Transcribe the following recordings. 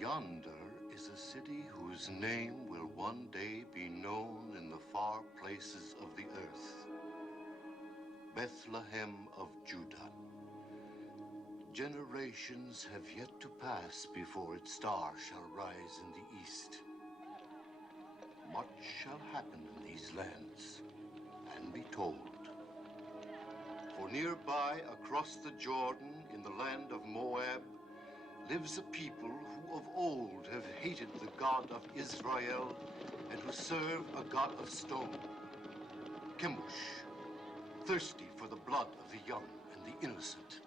Yonder is a city whose name will one day be known in the far places of the earth. Bethlehem of Judah. Generations have yet to pass before its star shall rise in the east. Much shall happen in these lands and be told. For nearby, across the Jordan, in the land of Moab, lives a people who of old have hated the God of Israel and who serve a God of stone, Chemosh, thirsty for the blood of the young and the innocent.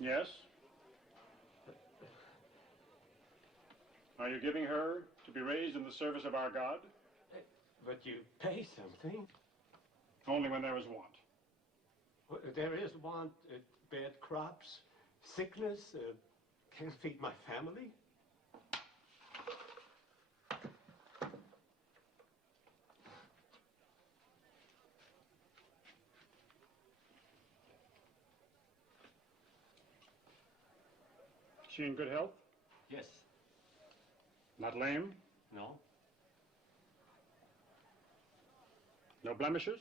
Yes? Are you giving her to be raised in the service of our God? But you pay something. Only when there is want. Well, there is want, bad crops, sickness, can't feed my family. She in good health? Yes. Not lame? No. No blemishes?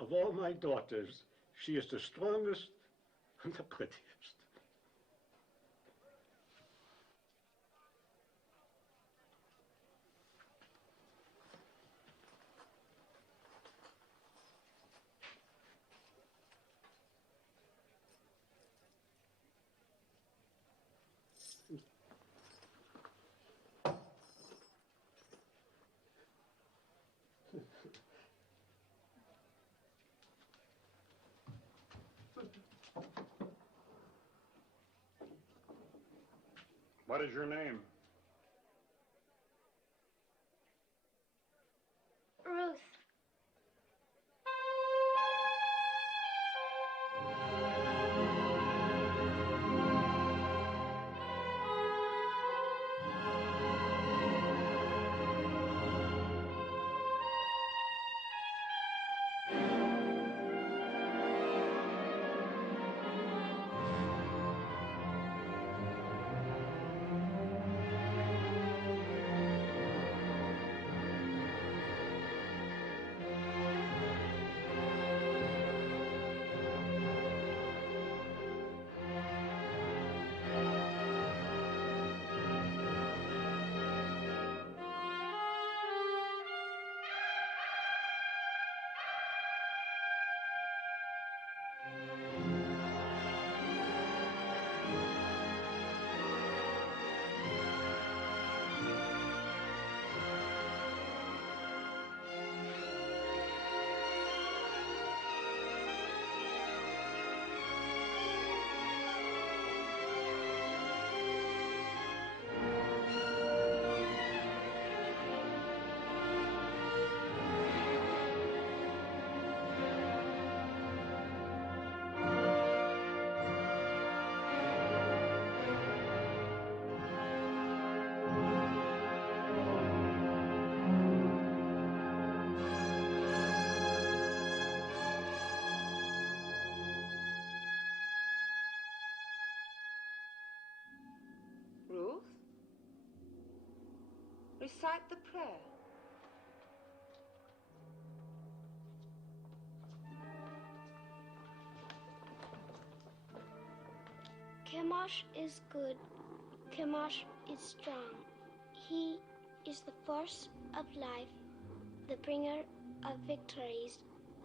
Of all my daughters, she is the strongest and the prettiest. What is your name? Ruth. Ruth, recite the prayer. Chemosh is good. Chemosh is strong. He is the force of life, the bringer of victories,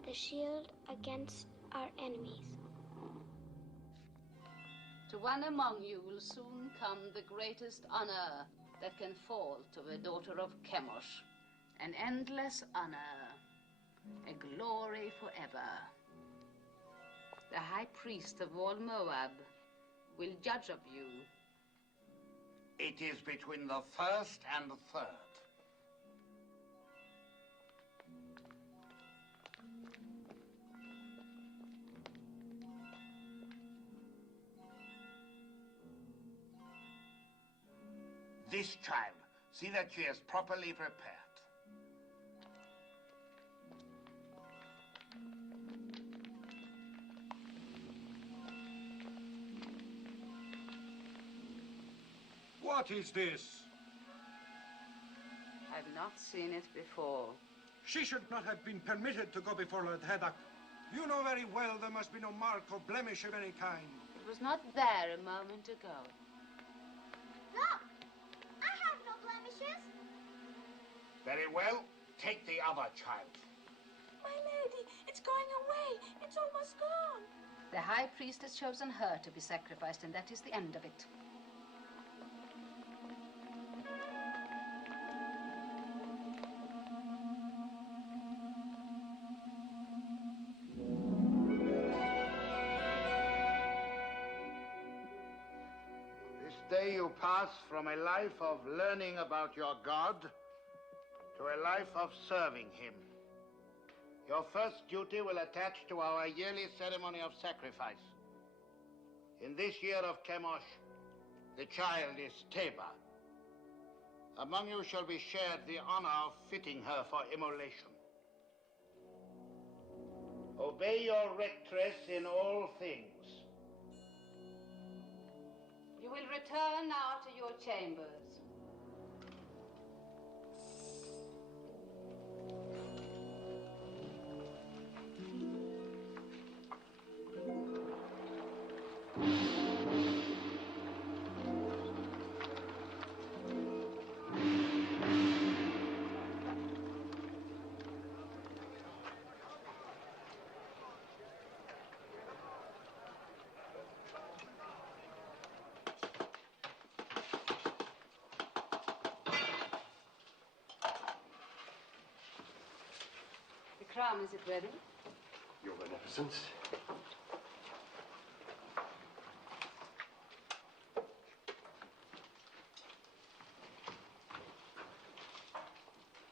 the shield against our enemies. To one among you will soon come the greatest honor that can fall to the daughter of Chemosh. An endless honor, a glory forever. The high priest of all Moab will judge of you. It is between the first and the third. this child. See that she is properly prepared. What is this? I've not seen it before. She should not have been permitted to go before Lord Haddock. You know very well there must be no mark or blemish of any kind. It was not there a moment ago. Look! I have no blemishes. Very well. Take the other child. My lady, it's going away. It's almost gone. The high priest has chosen her to be sacrificed, and that is the end of it. This day you pass from a life of learning about your God to a life of serving him. Your first duty will attach to our yearly ceremony of sacrifice. In this year of Chemosh, the child is Teba. Among you shall be shared the honor of fitting her for immolation. Obey your rectress in all things. You will return now to your chambers. The crown, is it ready? Your Beneficence.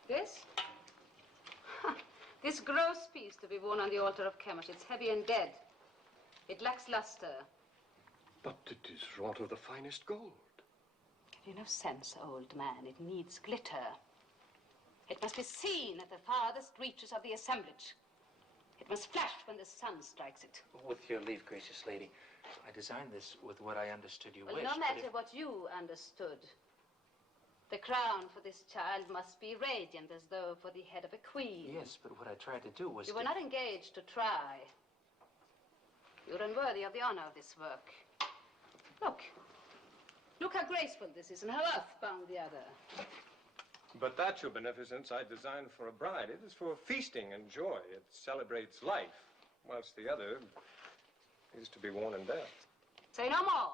This? This gross piece to be worn on the altar of Chemosh. It's heavy and dead. It lacks luster. But it is wrought of the finest gold. Have you no sense, old man? It needs glitter. It must be seen at the farthest reaches of the assemblage. It must flash when the sun strikes it. With your leave, gracious lady, I designed this with what I understood you Well, wished. no matter what you understood. The crown for this child must be radiant, as though for the head of a queen. Yes, but what I tried to do was You were not engaged to try. You're unworthy of the honor of this work. Look. Look how graceful this is and how earthbound the other. But that, Your Beneficence, I designed for a bride. It is for feasting and joy. It celebrates life, whilst the other is to be worn in death. Say no more.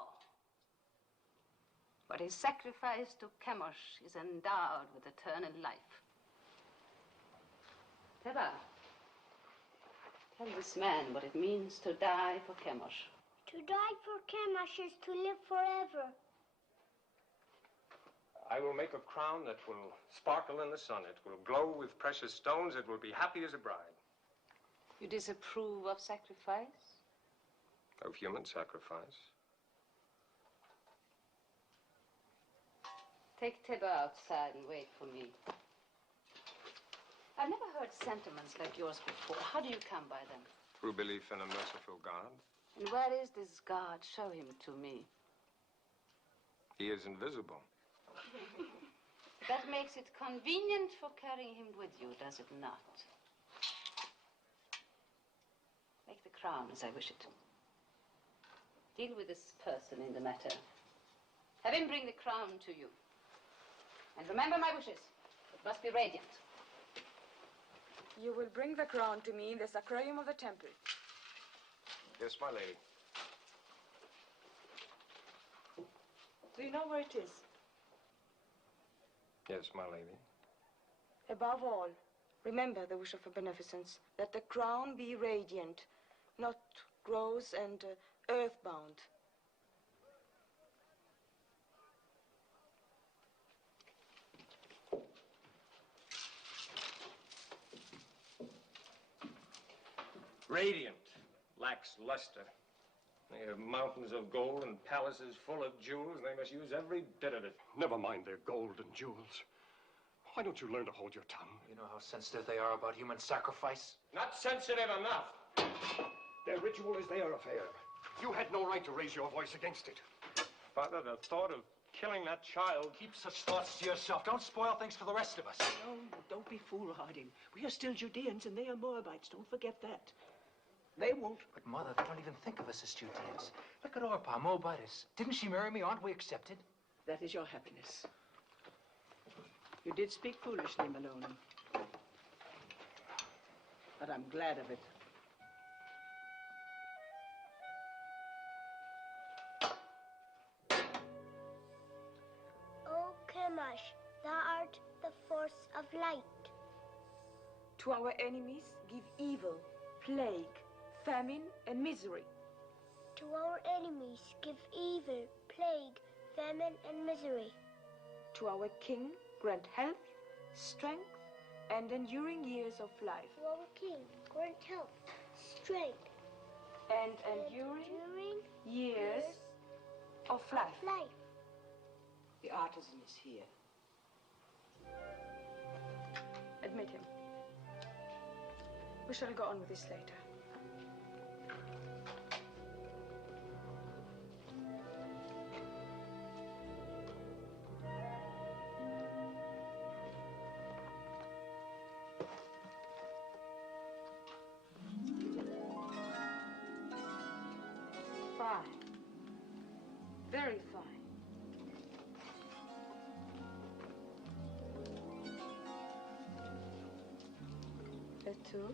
What is sacrificed to Chemosh is endowed with eternal life. Teba, tell this man what it means to die for Chemosh. To die for Chemosh is to live forever. I will make a crown that will sparkle in the sun. It will glow with precious stones. It will be happy as a bride. You disapprove of sacrifice? Of human sacrifice. Take Teba outside and wait for me. I've never heard sentiments like yours before. How do you come by them? Through belief in a merciful God. And where is this God? Show him to me. He is invisible. That makes it convenient for carrying him with you, does it not? Make the crown as I wish it. Deal with this person in the matter. Have him bring the crown to you. And remember my wishes. It must be radiant. You will bring the crown to me in the sacrarium of the temple. Yes, my lady. Do you know where it is? Yes, my lady. Above all, remember the wish of her beneficence, that the crown be radiant, not gross and earthbound. Radiant, lacks luster. They have mountains of gold and palaces full of jewels, and they must use every bit of it. Never mind their gold and jewels. Why don't you learn to hold your tongue? You know how sensitive they are about human sacrifice? Not sensitive enough. Their ritual is their affair. You had no right to raise your voice against it. Father, the thought of killing that child... Keep such thoughts to yourself. Don't spoil things for the rest of us. No, don't be foolhardy. We are still Judeans and they are Moabites. Don't forget that. They won't. But, Mother, they don't even think of us as Judeans. Look at Orpah, Moabitess. Didn't she marry me? Aren't we accepted? That is your happiness. You did speak foolishly, Maloney. But I'm glad of it. O Chemosh, thou art the force of light. To our enemies, give evil, plague, famine, and misery. To our enemies, give evil, plague, famine, and misery. To our king, grant health, strength, and enduring years of life. To our king, grant health, strength, And enduring years of life. The artisan is here. Admit him. We shall go on with this later. Fine. Very fine. That too.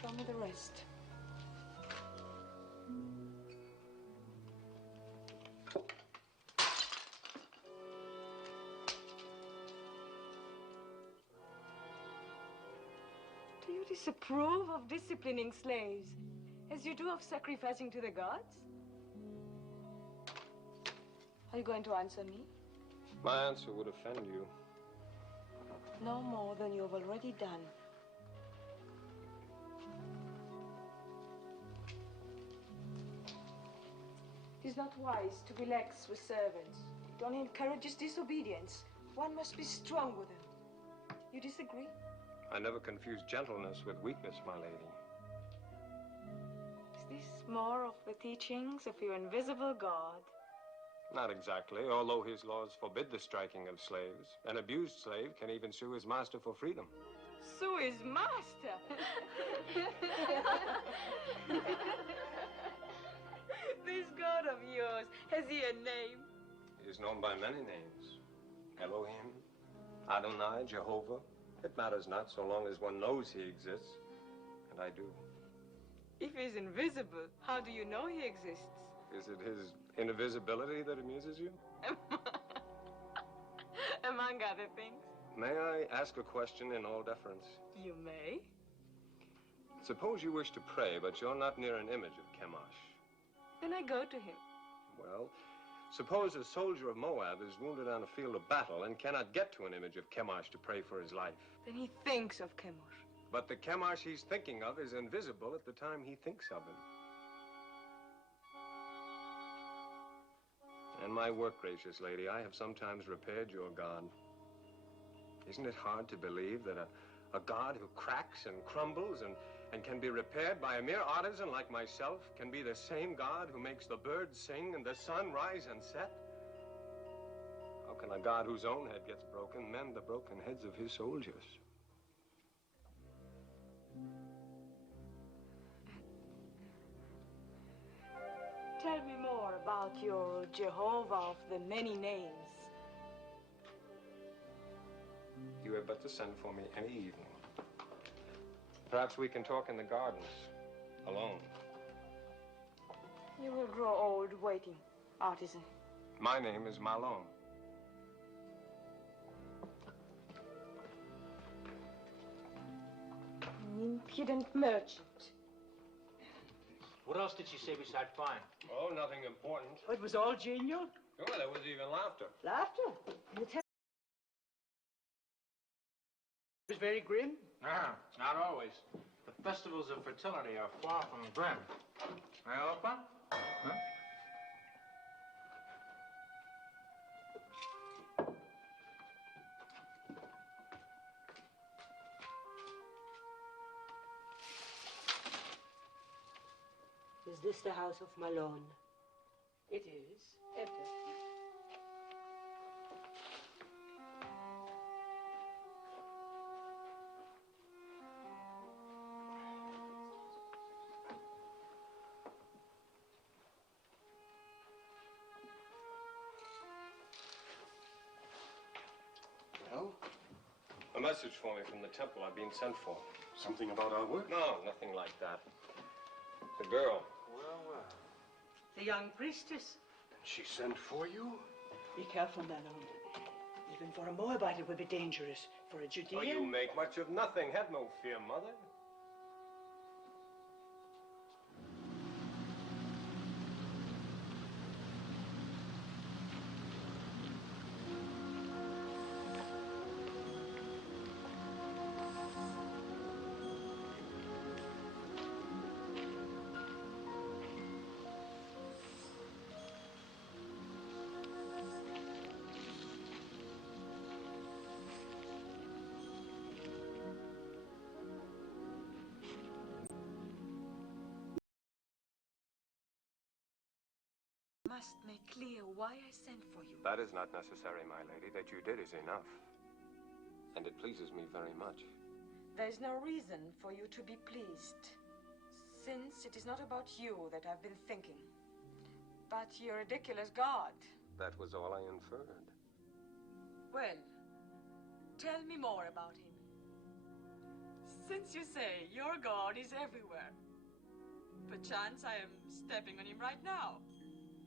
Show me the rest. Do you disapprove of disciplining slaves as you do of sacrificing to the gods? Are you going to answer me? My answer would offend you. No more than you have already done. It is not wise to be lax with servants. It only encourages disobedience. One must be strong with them. You disagree? I never confuse gentleness with weakness, my lady. Is this more of the teachings of your invisible God? Not exactly, although his laws forbid the striking of slaves. An abused slave can even sue his master for freedom. Sue his master! This God of yours, has he a name? He is known by many names. Elohim, Adonai, Jehovah. It matters not so long as one knows he exists. And I do. If he's invisible, how do you know he exists? Is it his invisibility that amuses you? Among other things. May I ask a question in all deference? You may. Suppose you wish to pray, but you're not near an image of Chemosh. Then I go to him. Well, suppose a soldier of Moab is wounded on a field of battle and cannot get to an image of Chemosh to pray for his life. Then he thinks of Chemosh. But the Chemosh he's thinking of is invisible at the time he thinks of him. In my work, gracious lady, I have sometimes repaired your God. Isn't it hard to believe that a God who cracks and crumbles and can be repaired by a mere artisan like myself can be the same God who makes the birds sing and the sun rise and set? How can a God whose own head gets broken mend the broken heads of his soldiers? Tell me more about your Jehovah of the many names. You had better send for me any evening. Perhaps we can talk in the gardens, alone. You will grow old waiting, artisan. My name is Malone. An impudent merchant. What else did she say beside fine? Oh, nothing important. It was all genial. Oh, there was even laughter. Laughter. It was very grim. Not always. The festivals of fertility are far from grim. Orpa? Huh? Is this the house of Malone? It is. Enter. Well? A message for me from the temple. I've been sent for. Something about our work? No, nothing like that. The girl. Well, well. The young priestess. She sent for you? Be careful, Malone. Even for a Moabite, it would be dangerous. For a Judean... Oh, you make much of nothing. Have no fear, Mother. Must make clear why I sent for you. That is not necessary, my lady. That you did is enough. And it pleases me very much. There's no reason for you to be pleased, since it is not about you that I've been thinking, but your ridiculous God. That was all I inferred. Well, tell me more about him. Since you say your God is everywhere, perchance I am stepping on him right now.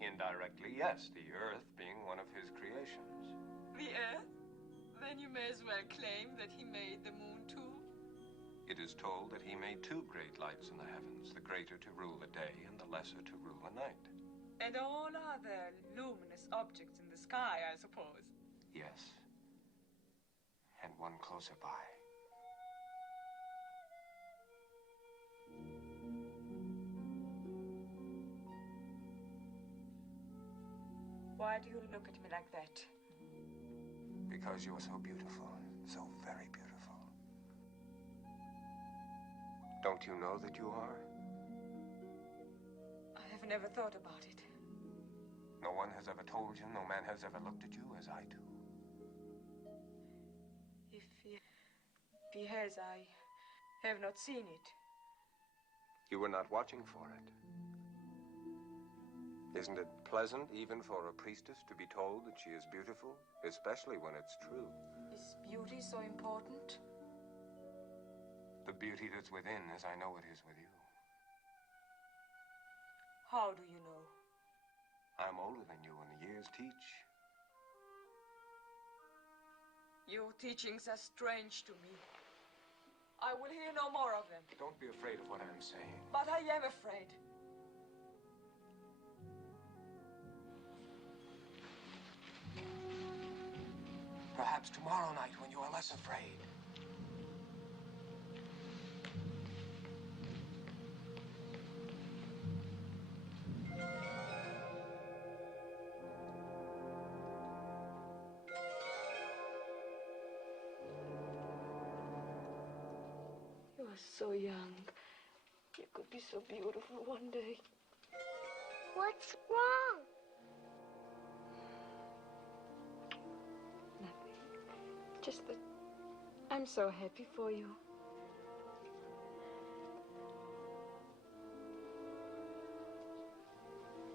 Indirectly, yes, the earth being one of his creations. The earth? Then you may as well claim that he made the moon too. It is told that he made two great lights in the heavens, the greater to rule the day and the lesser to rule the night. And all other luminous objects in the sky, I suppose. Yes. And one closer by. Why do you look at me like that? Because you're so beautiful, so very beautiful. Don't you know that you are? I have never thought about it. No one has ever told you, no man has ever looked at you as I do. If he has, I have not seen it. You were not watching for it. Isn't it pleasant, even for a priestess, to be told that she is beautiful, especially when it's true? Is beauty so important? The beauty that's within, as I know it is with you. How do you know? I'm older than you, and the years teach. Your teachings are strange to me. I will hear no more of them. Don't be afraid of what I'm saying. But I am afraid. Perhaps tomorrow night when you are less afraid. You are so young. You could be so beautiful one day. What's wrong? Nothing. Just that I'm so happy for you.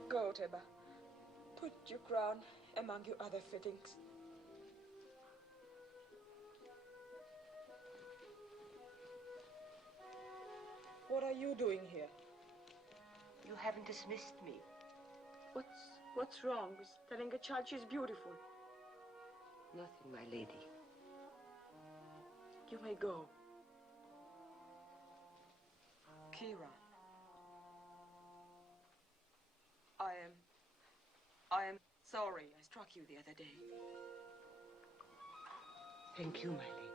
Go, Teba. Put your crown among your other fittings. What are you doing here? You haven't dismissed me. What's wrong with telling a child she's beautiful? Nothing, my lady. You may go. Kira. I am sorry I struck you the other day. Thank you, my lady.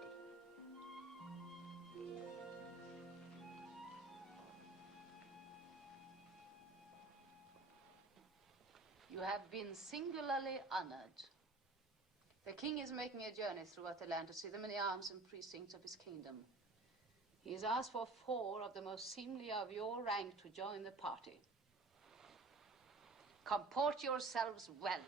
have been singularly honored. The king is making a journey throughout the land to see the many arms and precincts of his kingdom. He has asked for 4 of the most seemly of your rank to join the party. Comport yourselves well.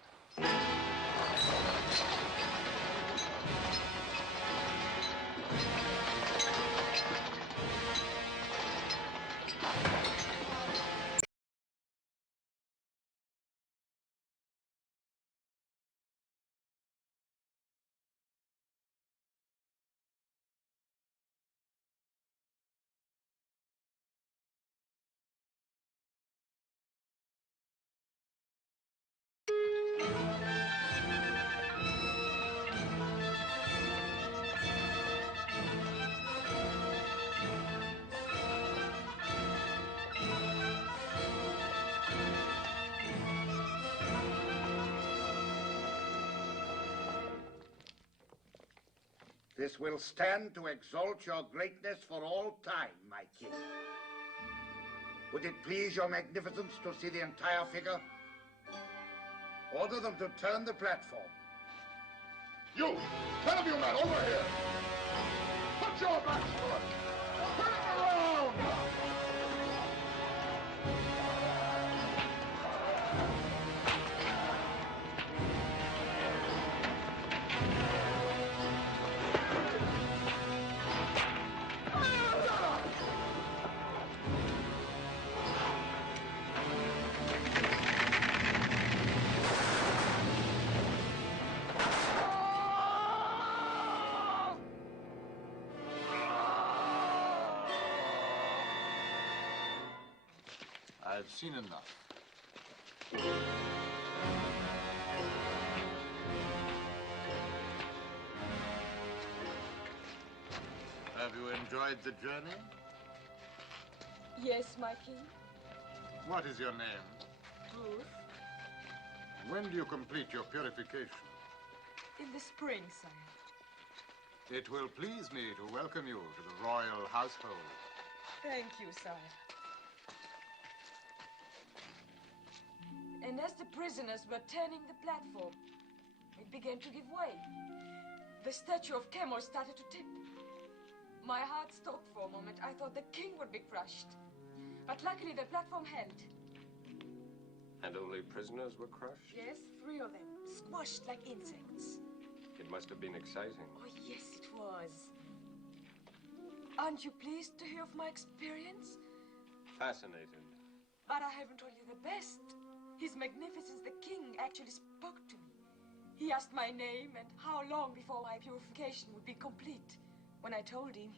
This will stand to exalt your greatness for all time, my king. Would it please your magnificence to see the entire figure? Order them to turn the platform. You! 10 of you men, over here! Put your backs to it! Turn it around! I've seen enough. Have you enjoyed the journey? Yes, my king. What is your name? Ruth. When do you complete your purification? In the spring, sire. It will please me to welcome you to the royal household. Thank you, sire. And as the prisoners were turning the platform, it began to give way. The statue of Chemosh started to tip. My heart stopped for a moment. I thought the king would be crushed. But luckily the platform held. And only prisoners were crushed? Yes, 3 of them, squashed like insects. It must have been exciting. Oh, yes, it was. Aren't you pleased to hear of my experience? Fascinated. But I haven't told you the best. His Magnificence the King actually spoke to me. He asked my name and how long before my purification would be complete. When I told him,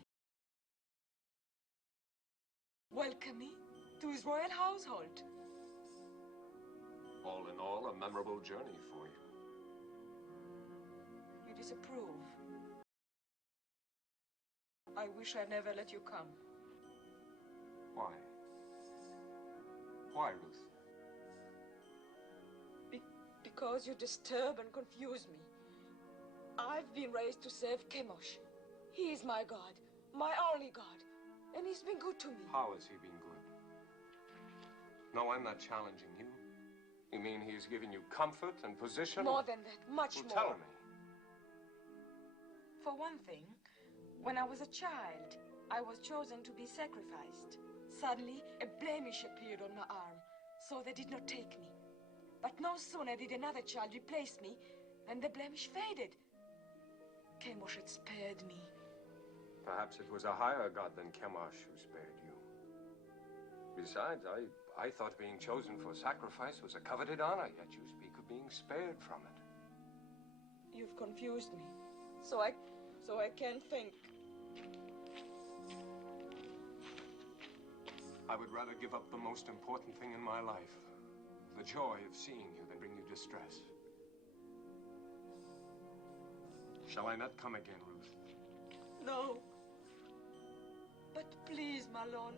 welcome me to his royal household. All in all, a memorable journey for you. You disapprove. I wish I never let you come. Why? Why, Ruth? Because you disturb and confuse me. I've been raised to serve Chemosh. He is my God, my only God, and he's been good to me. How has he been good? No, I'm not challenging you. You mean he's given you comfort and position? More than that, much well, more. Tell me. For one thing, when I was a child, I was chosen to be sacrificed. Suddenly, a blemish appeared on my arm, so they did not take me. But no sooner did another child replace me than the blemish faded. Chemosh had spared me. Perhaps it was a higher god than Chemosh who spared you. Besides, I thought being chosen for sacrifice was a coveted honor, yet you speak of being spared from it. You've confused me, so I can't think. I would rather give up the most important thing in my life, the joy of seeing you, than bring you distress. Shall I not come again, Ruth? No. But please, Malone,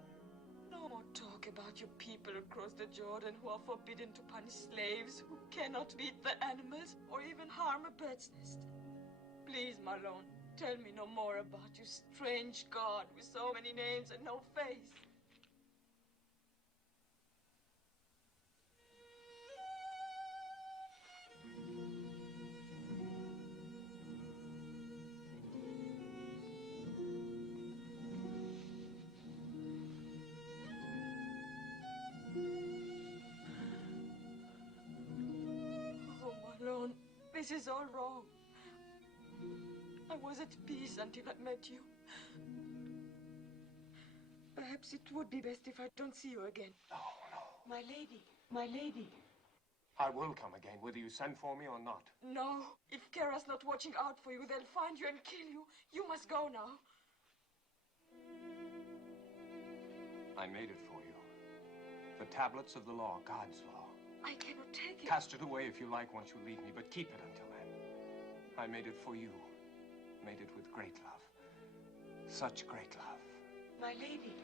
no more talk about your people across the Jordan who are forbidden to punish slaves, who cannot beat the animals or even harm a bird's nest. Please, Malone, tell me no more about your strange God with so many names and no face. This is all wrong. I was at peace until I met you. Perhaps it would be best if I don't see you again. No. My lady, my lady. I will come again, whether you send for me or not. No, if Kara's not watching out for you, they'll find you and kill you. You must go now. I made it for you. The tablets of the law, God's law. I cannot take it. Cast it away if you like once you leave me, but keep it until then. I made it for you. Made it with great love. Such great love. My lady.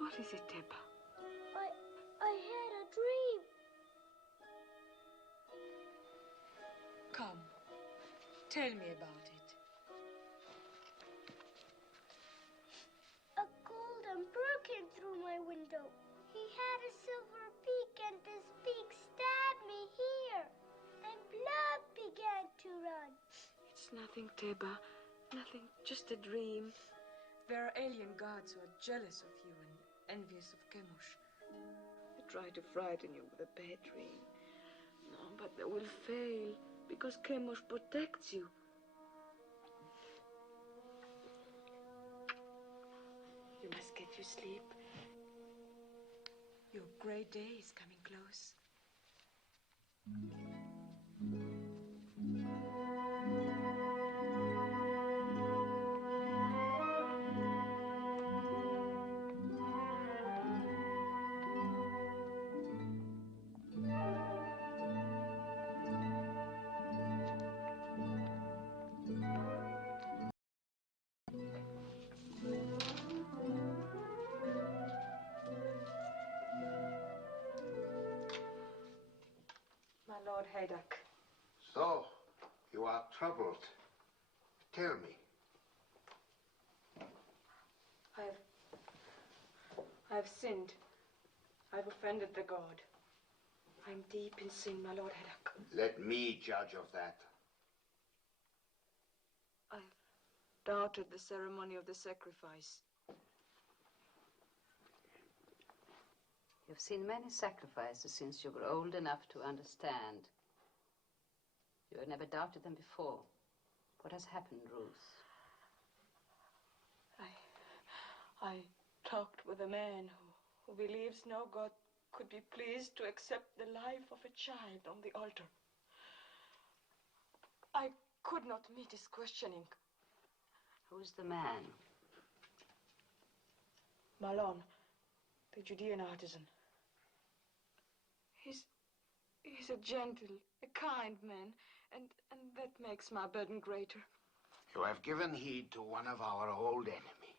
What is it, Teba? I had a dream. Come, tell me about it. A golden bird came through my window. He had a silver beak, and this beak stabbed me here. And blood began to run. It's nothing, Teba. Nothing, just a dream. There are alien gods who are jealous of you and envious of Chemosh. They try to frighten you with a bad dream. No, but they will fail because Chemosh protects you. You must get your sleep. Your great day is coming close. My Lord Haydock. So, you are troubled. Tell me. I've sinned. I've offended the god. I'm deep in sin, my Lord Haydock. Let me judge of that. I've doubted the ceremony of the sacrifice. You've seen many sacrifices since you were old enough to understand. You have never doubted them before. What has happened, Ruth? I talked with a man who believes no God could be pleased to accept the life of a child on the altar. I could not meet his questioning. Who's the man? Malon, the Judean artisan. He's a gentle, a kind man, and that makes my burden greater. You have given heed to one of our old enemy.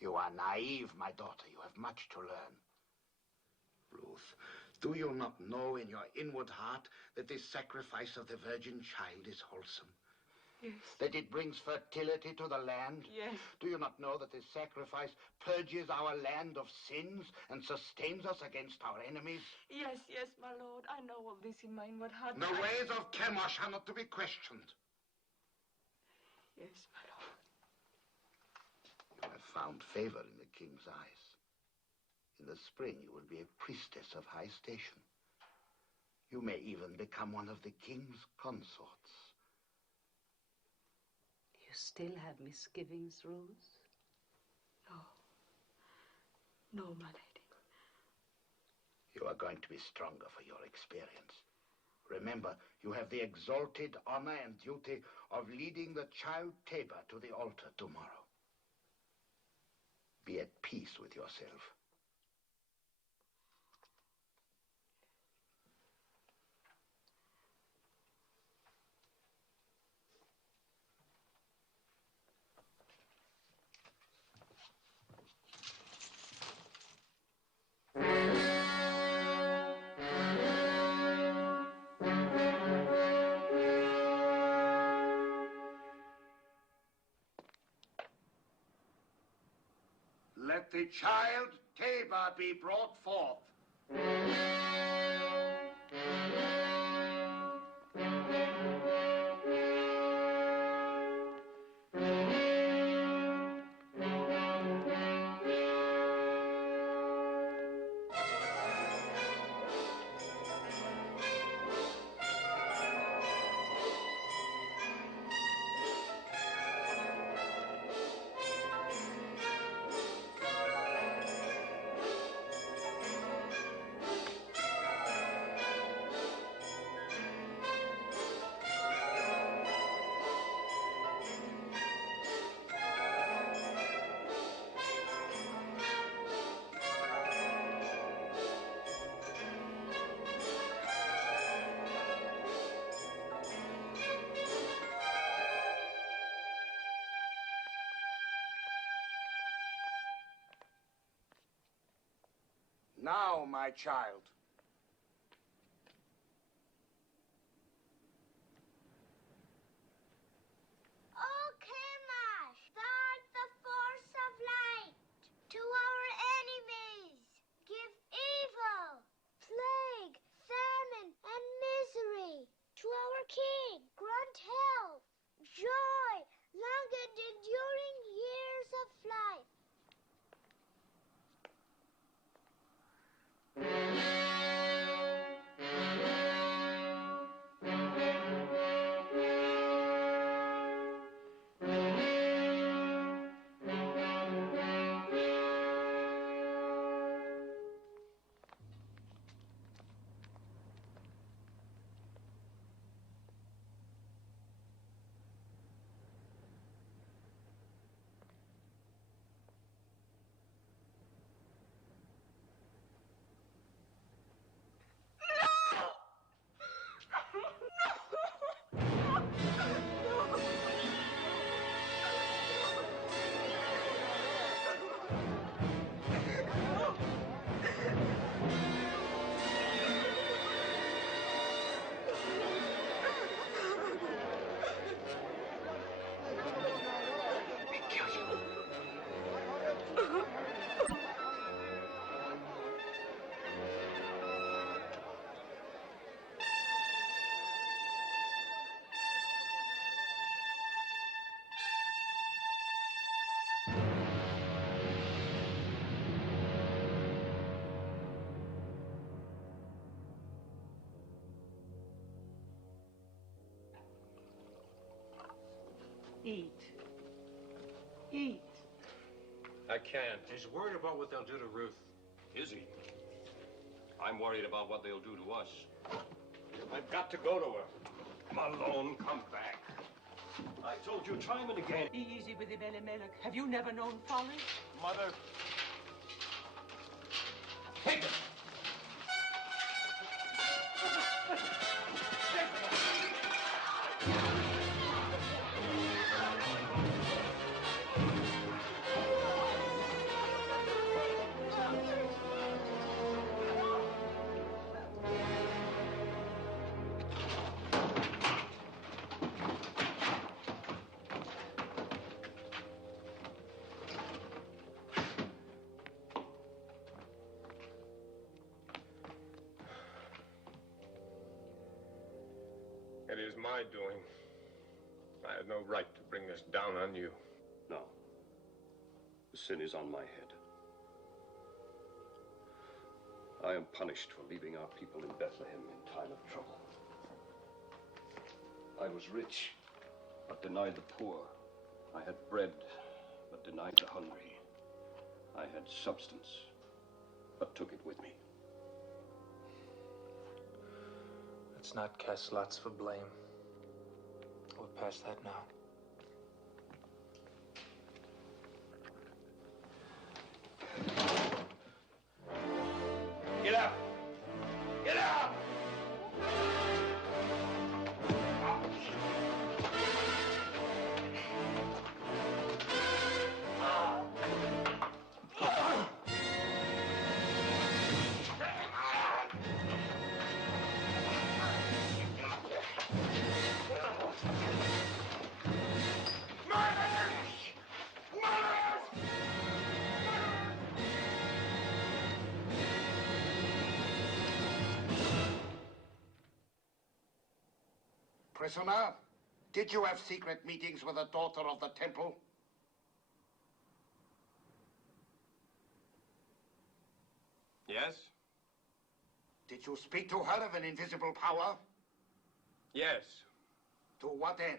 You are naive, my daughter. You have much to learn. Ruth, do you not know in your inward heart that this sacrifice of the virgin child is wholesome? Yes. That it brings fertility to the land? Yes. Do you not know that this sacrifice purges our land of sins and sustains us against our enemies? Yes, my Lord. I know all this in my inward heart. The ways of Chemosh are not to be questioned. Yes, my Lord. You have found favor in the king's eyes. In the spring, you will be a priestess of high station. You may even become one of the king's consorts. You still have misgivings, Ruth? No, my lady. You are going to be stronger for your experience. Remember, you have the exalted honor and duty of leading the child Teba to the altar tomorrow. Be at peace with yourself. Let the child Teba be brought forth. Now, my child. Oh, Kemash, guard the force of light to our enemies. Give evil, plague, famine, and misery to our king. Grant health, joy, long and enduring years of life. Eat. Eat. I can't. He's worried about what they'll do to Ruth. Is he? I'm worried about what they'll do to us. I've got to go to her. Malone, come back. I told you time and again. Be easy with him, Elimelech. Have you never known folly? Mother. Take it! It is my doing. I had no right to bring this down on you. No. The sin is on my head. I am punished for leaving our people in Bethlehem in time of trouble. I was rich, but denied the poor. I had bread, but denied the hungry. I had substance, but took it with me. Let's not cast lots for blame. We're past that now. Get up! Get up! Prisoner, did you have secret meetings with a daughter of the temple? Yes? Did you speak to her of an invisible power? Yes. To what end?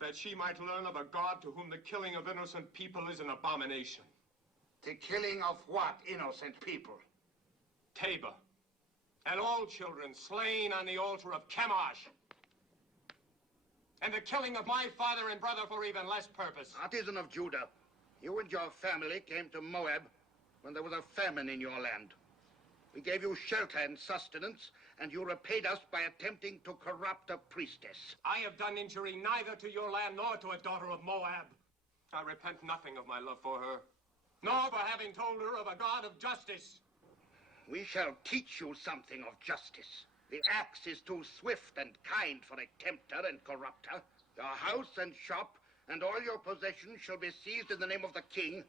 That she might learn of a God to whom the killing of innocent people is an abomination. The killing of what innocent people? Tabor. And all children slain on the altar of Chemosh. And the killing of my father and brother for even less purpose. Artisan of Judah, you and your family came to Moab when there was a famine in your land. We gave you shelter and sustenance, and you repaid us by attempting to corrupt a priestess. I have done injury neither to your land nor to a daughter of Moab. I repent nothing of my love for her, nor for having told her of a God of justice. We shall teach you something of justice. The axe is too swift and kind for a tempter and corrupter. Your house and shop and all your possessions shall be seized in the name of the king,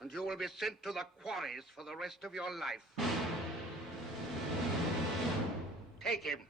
and you will be sent to the quarries for the rest of your life. Take him.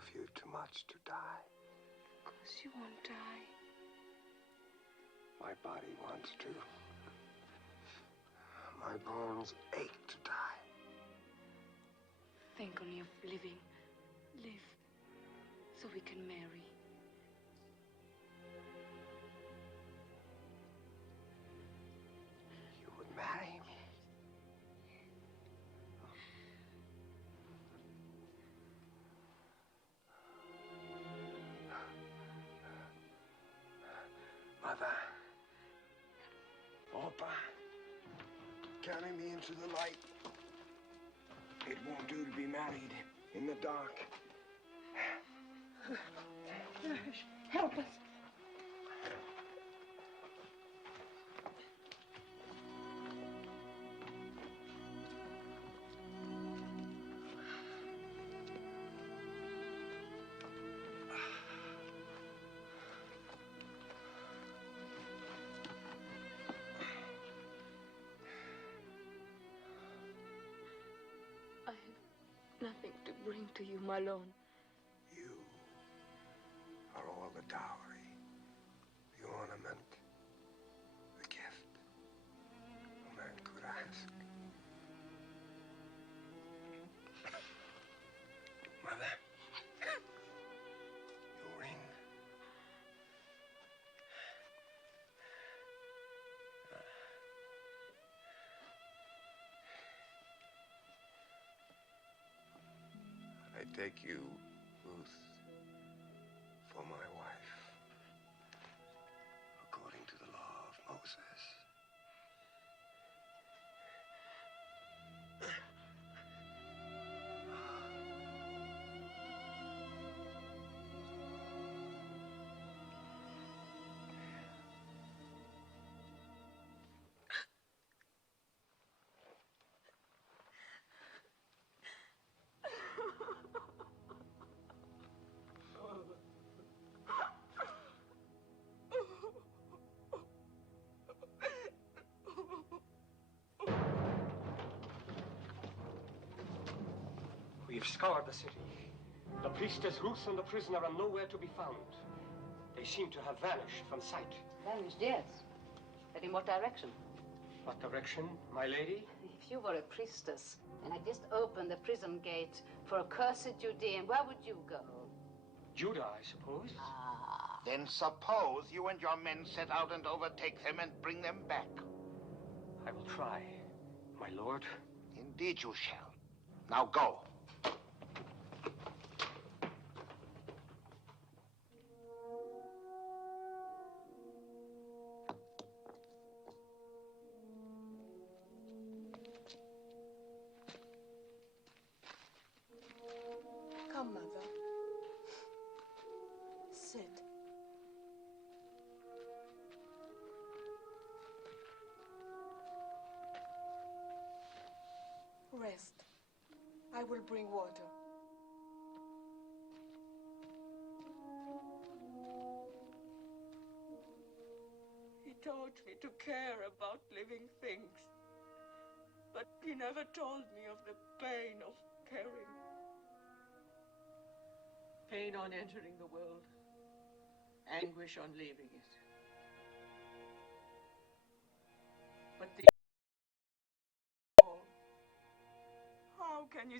love you too much to die. Of course you won't die. My body wants to. My bones ache to die. Think only of living. Live so we can marry. You would marry me? Mother. Opa. Carry me into the light. It won't do to be married in the dark. Help us. I have nothing to bring to you, my lord. You are all the dowry, the ornament, the gift a man could ask. Mother, your ring. I take you, Ruth, for my wife, according to the law of Moses. We have scoured the city. The priestess Ruth and the prisoner are nowhere to be found. They seem to have vanished from sight. Vanished, yes. But in what direction? What direction, my lady? If you were a priestess and had just opened the prison gate for a cursed Judean, where would you go? Judah, I suppose. Then suppose you and your men set out and overtake them and bring them back. I will try, my lord. Indeed you shall. Now go. Come, Mother. Sit. Rest. I will bring water. He taught me to care about living things, but he never told me of the pain of caring. Pain on entering the world, anguish on leaving it. But the how can you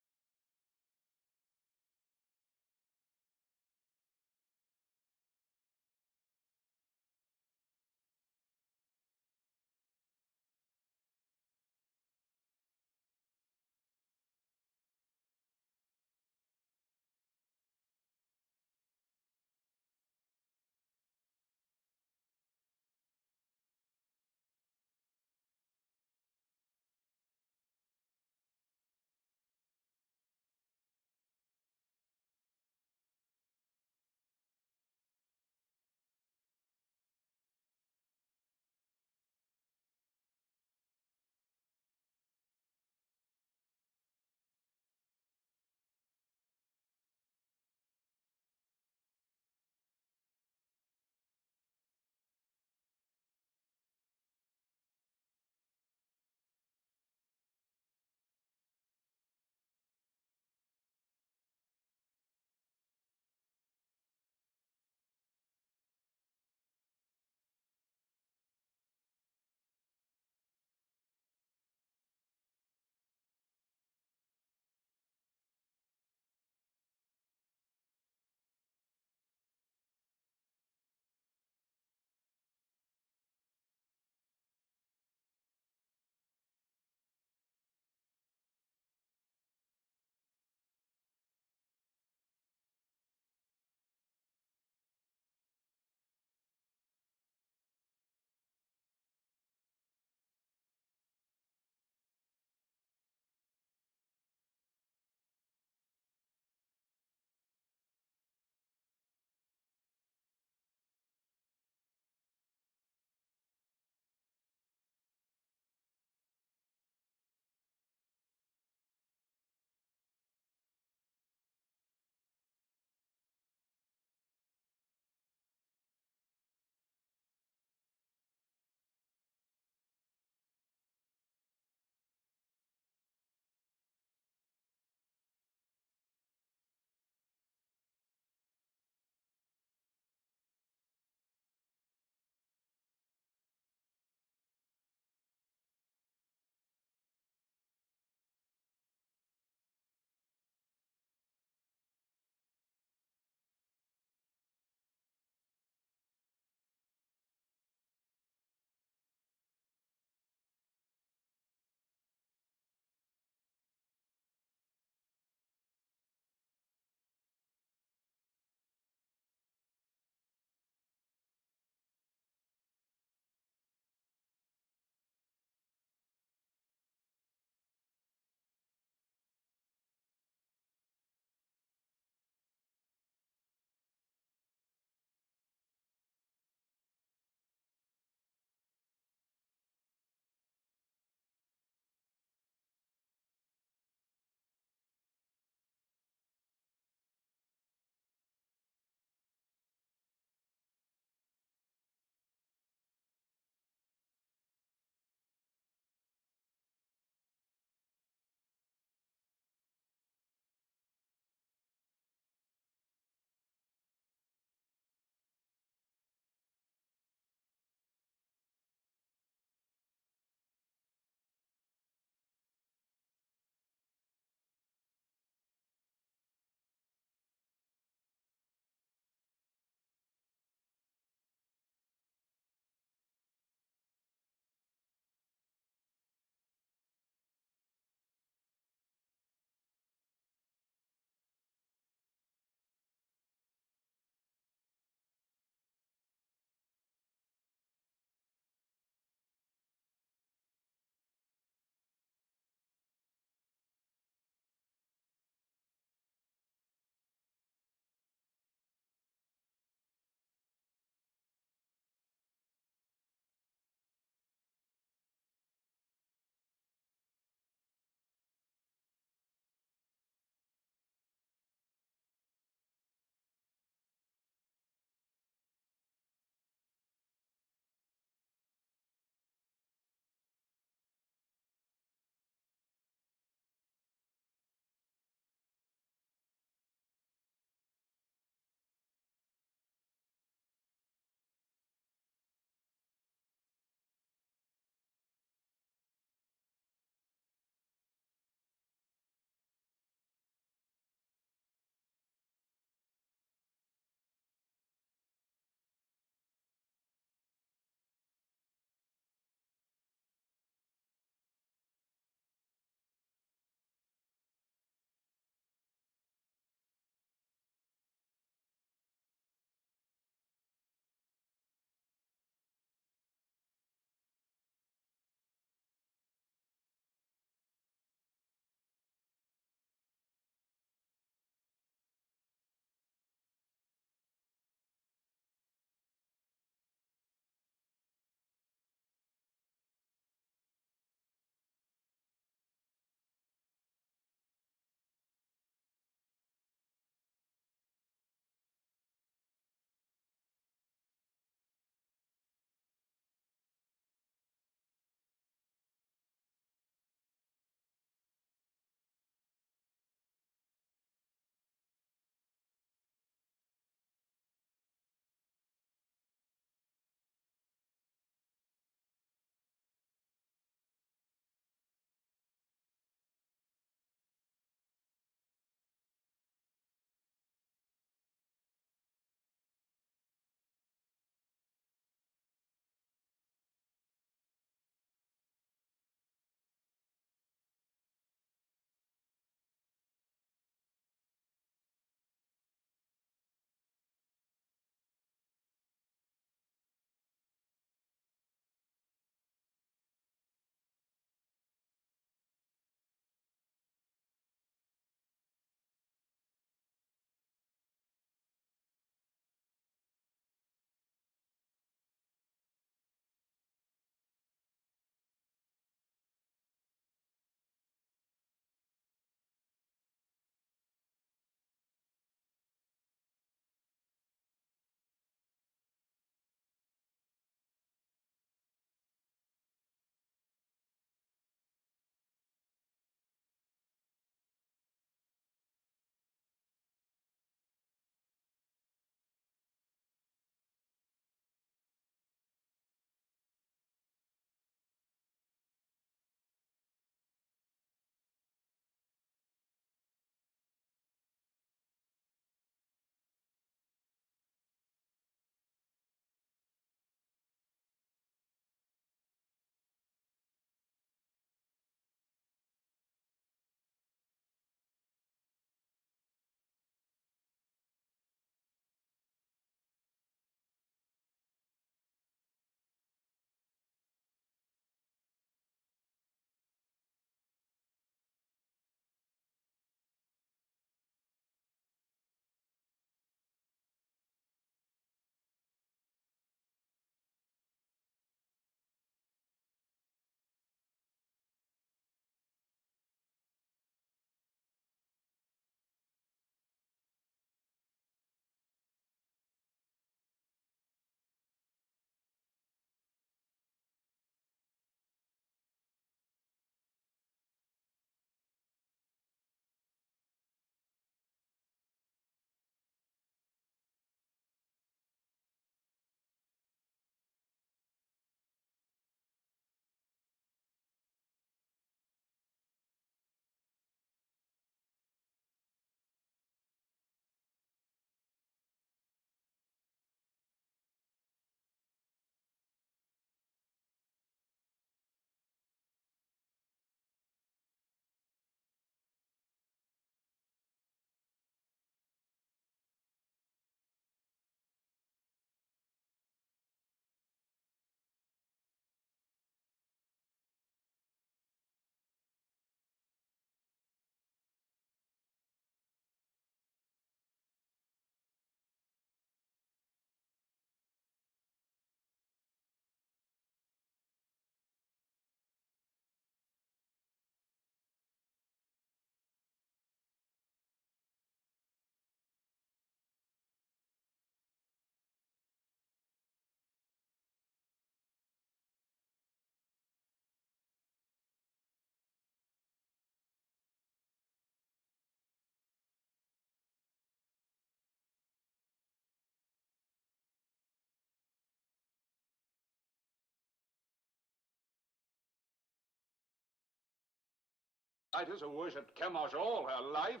Outsiders who worshipped Chemosh all her life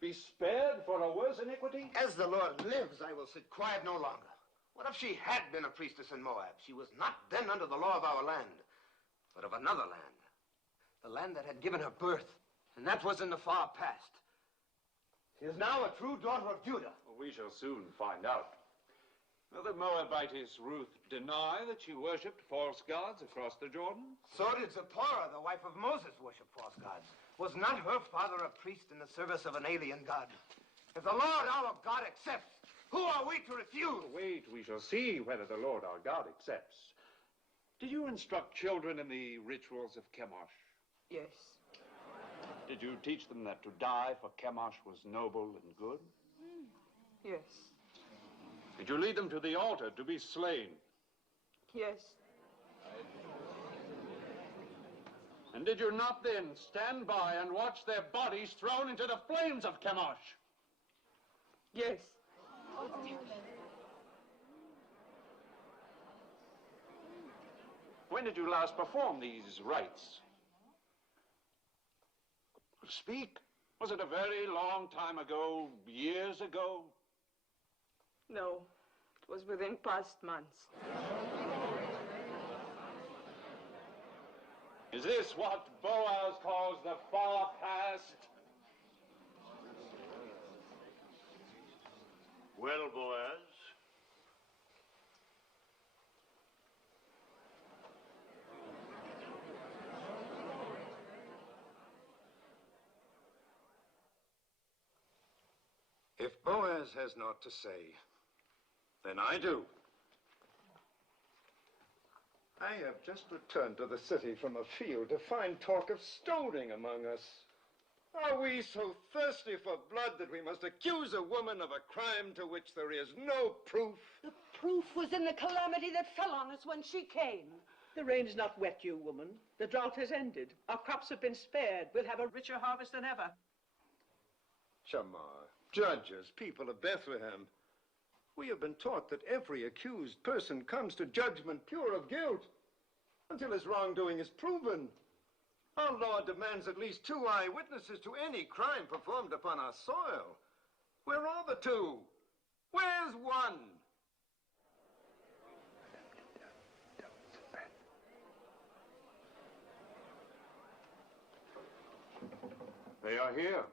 be spared for a worse iniquity? As the Lord lives, I will sit quiet no longer. What if she had been a priestess in Moab? She was not then under the law of our land, but of another land. The land that had given her birth, and that was in the far past. She is now a true daughter of Judah. Well, we shall soon find out. Will the Moabitess Ruth deny that she worshipped false gods across the Jordan? So did Zipporah, the wife of Moses, worship false gods. Was not her father a priest in the service of an alien god? If the Lord our God accepts, who are we to refuse? Wait, we shall see whether the Lord our God accepts. Did you instruct children in the rituals of Chemosh? Yes. Did you teach them that to die for Chemosh was noble and good? Yes. Did you lead them to the altar to be slain? Yes. And did you not then stand by and watch their bodies thrown into the flames of Chemosh? Yes. When did you last perform these rites? Speak. Was it a very long time ago, years ago? No, it was within past months. Is this what Boaz calls the far past? Well, Boaz, If Boaz has naught to say, then I do. I have just returned to the city from a field to find talk of stoning among us. Are we so thirsty for blood that we must accuse a woman of a crime to which there is no proof? The proof was in the calamity that fell on us when she came. The rain's not wet, you woman. The drought has ended. Our crops have been spared. We'll have a richer harvest than ever. Shamar, judges, people of Bethlehem, we have been taught that every accused person comes to judgment pure of guilt until his wrongdoing is proven. Our law demands at least 2 eyewitnesses to any crime performed upon our soil. Where are the 2? Where's 1? They are here.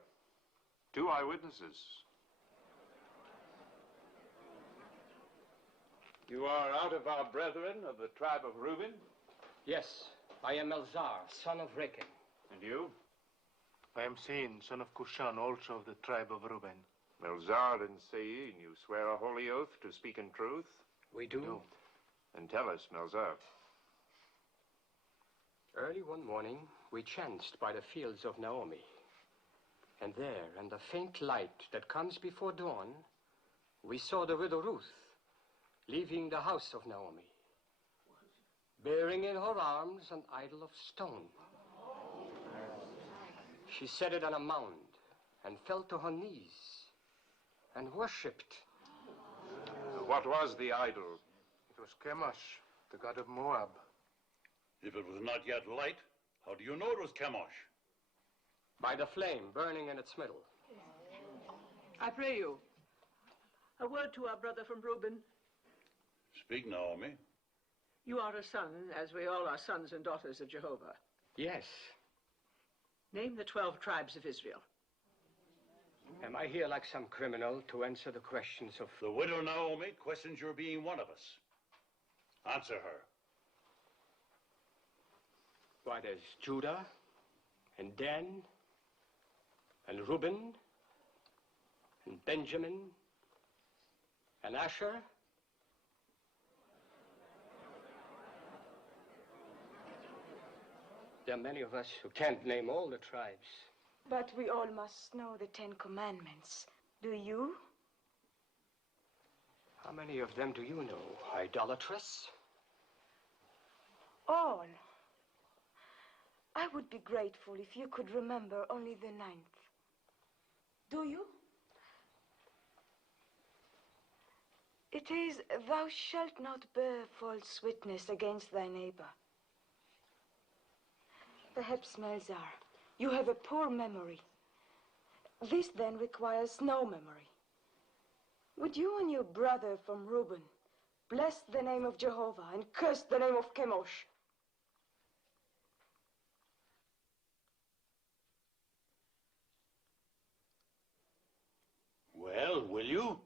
2 eyewitnesses. You are out of our brethren of the tribe of Reuben? Yes, I am Elzar, son of Rechel. And you? I am Sein, son of Cushan, also of the tribe of Reuben. Melzar and Sein, you swear a holy oath to speak in truth? We do. And tell us, Melzar. Early one morning, we chanced by the fields of Naomi. And there, in the faint light that comes before dawn, we saw the widow Ruth leaving the house of Naomi, bearing in her arms an idol of stone. She set it on a mound and fell to her knees and worshipped. What was the idol? It was Chemosh, the god of Moab. If it was not yet light, how do you know it was Chemosh? By the flame burning in its middle. I pray you, a word to our brother from Reuben. Speak, Naomi. You are a son, as we all are sons and daughters of Jehovah. Yes. Name the 12 tribes of Israel. Am I here like some criminal to answer the questions of... The widow Naomi questions your being one of us. Answer her. Why, there's Judah, and Dan, and Reuben, and Benjamin, and Asher. There are many of us who can't name all the tribes. But we all must know the 10 Commandments. Do you? How many of them do you know, idolatress? All. I would be grateful if you could remember only the 9th. Do you? It is, thou shalt not bear false witness against thy neighbor. Perhaps, Melzar, You have a poor memory. This then requires no memory. Would you and your brother from Reuben bless the name of Jehovah and curse the name of Chemosh? Well, will you?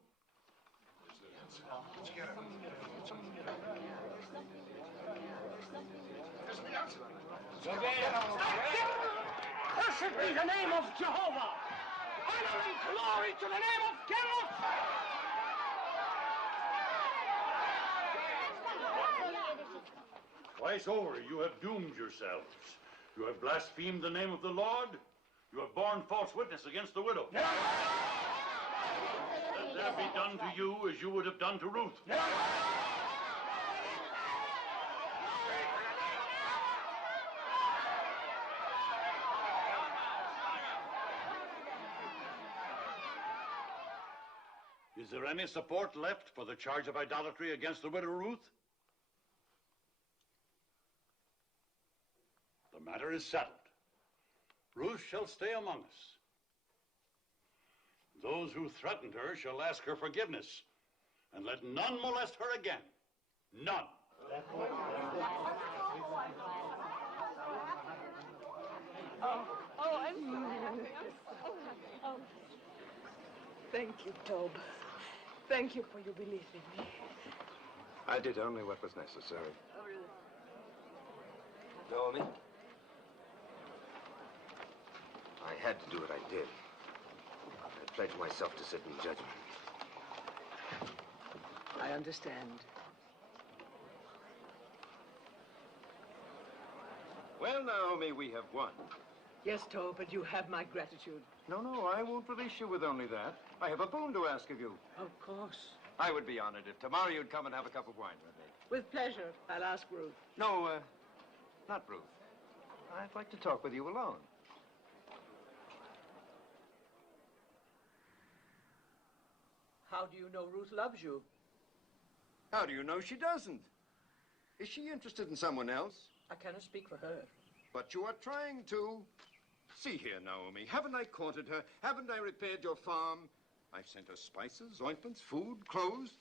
Cursed be the name of Jehovah! Honor and glory to the name of Chemosh! Twice over you have doomed yourselves. You have blasphemed the name of the Lord. You have borne false witness against the widow. Let there be done to you as you would have done to Ruth. Is there any support left for the charge of idolatry against the widow Ruth? The matter is settled. Ruth shall stay among us. Those who threatened her shall ask her forgiveness, and let none molest her again. None. Thank you, Tob. Thank you for your belief in me. I did only what was necessary. Naomi? I had to do what I did. I pledged myself to sit in judgment. I understand. Well, Naomi, we have won. Yes, Tob, but you have my gratitude. No, I won't release you with only that. I have a boon to ask of you. Of course. I would be honored if tomorrow you'd come and have a cup of wine with me. With pleasure. I'll ask Ruth. No, not Ruth. I'd like to talk with you alone. How do you know Ruth loves you? How do you know she doesn't? Is she interested in someone else? I cannot speak for her. But you are trying to. See here, Naomi, haven't I courted her? Haven't I repaired your farm? I've sent her spices, ointments, food, clothes.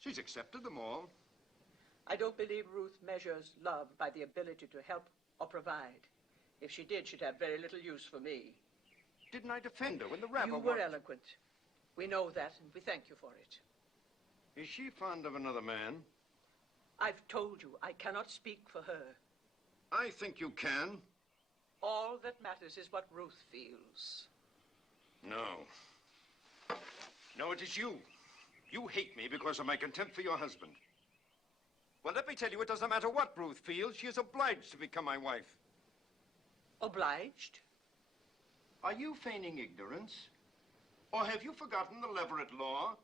She's accepted them all. I don't believe Ruth measures love by the ability to help or provide. If she did, she'd have very little use for me. Didn't I defend her when the rabble... You were eloquent. We know that, and we thank you for it. Is she fond of another man? I've told you, I cannot speak for her. I think you can. All that matters is what Ruth feels. No. No, it is you. You hate me because of my contempt for your husband. Well, let me tell you, it doesn't matter what Ruth feels. She is obliged to become my wife. Obliged? Are you feigning ignorance? Or have you forgotten the Leverett law?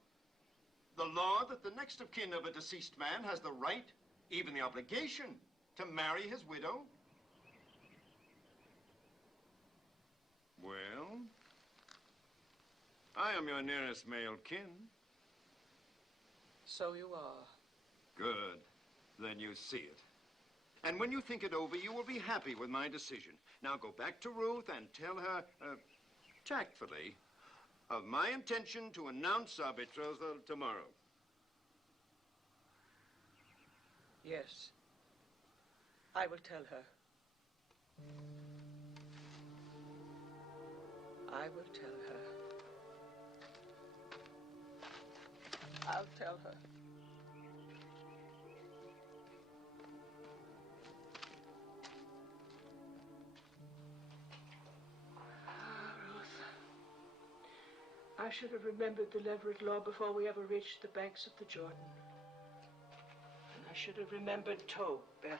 The law that the next of kin of a deceased man has the right, even the obligation, to marry his widow? Well, I am your nearest male kin. So you are. Good. Then you see it. And when you think it over, you will be happy with my decision. Now go back to Ruth and tell her, tactfully, of my intention to announce our betrothal tomorrow. Yes. I will tell her. I will tell her. I'll tell her. I should have remembered the Leverett law before we ever reached the banks of the Jordan. And I should have remembered Tob better.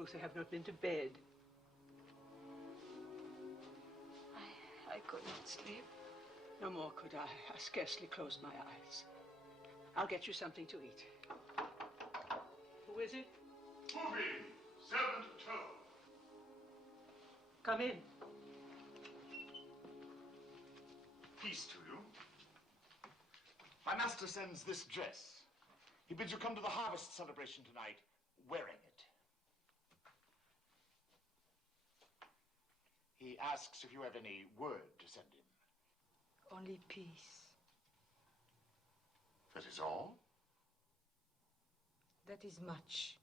Ruth, I have not been to bed. I could not sleep. No more could I. I scarcely closed my eyes. I'll get you something to eat. Who is it? Moving. 7 to 12. Come in. Peace to you. My master sends this dress. He bids you come to the harvest celebration tonight wearing it. He asks if you have any word to send him. Only peace. That is all? That is much.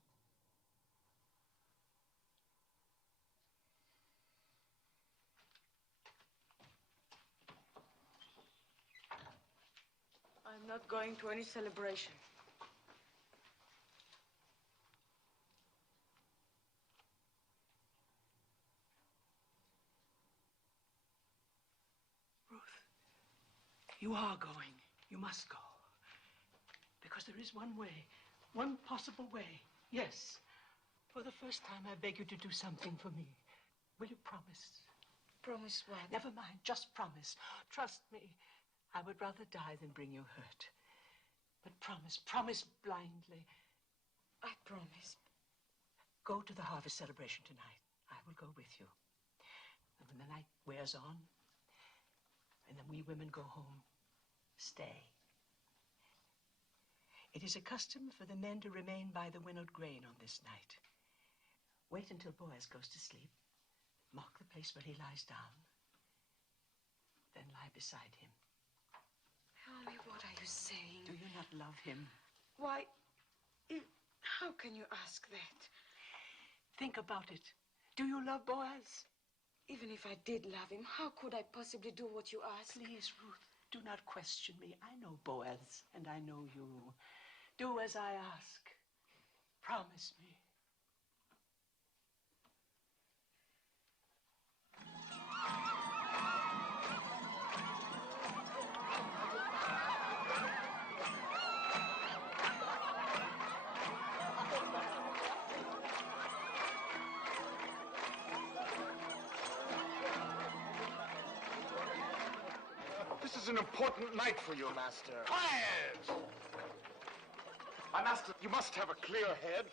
I'm not going to any celebration. Ruth, you are going. You must go. Because there is one way, one possible way. Yes. For the first time, I beg you to do something for me. Will you promise? Promise what? Never mind, just promise. Trust me. I would rather die than bring you hurt. But promise blindly. I promise. Go to the harvest celebration tonight. I will go with you. And when the night wears on, and then we women go home, stay. It is a custom for the men to remain by the winnowed grain on this night. Wait until Boaz goes to sleep. Mark the place where he lies down. Then lie beside him. Tell me, what are you saying? Do you not love him? Why, how can you ask that? Think about it. Do you love Boaz? Even if I did love him, how could I possibly do what you ask? Please, Ruth, do not question me. I know Boaz, and I know you. Do as I ask. Promise me. This is an important night for you, Master. Quiet! My master, you must have a clear head.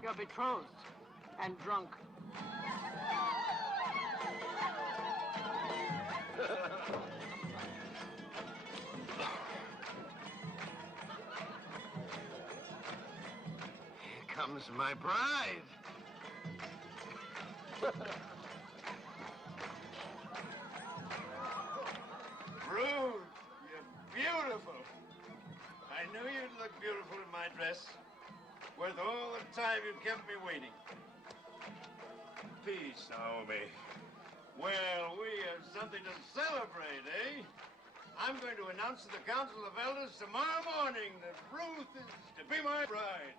You're betrothed and drunk. Here comes my bride. Ruth, you're beautiful. I knew you'd look beautiful in my dress. Worth all the time you kept me waiting. Peace, Naomi. Well, we have something to celebrate, eh? I'm going to announce to the Council of Elders tomorrow morning that Ruth is to be my bride.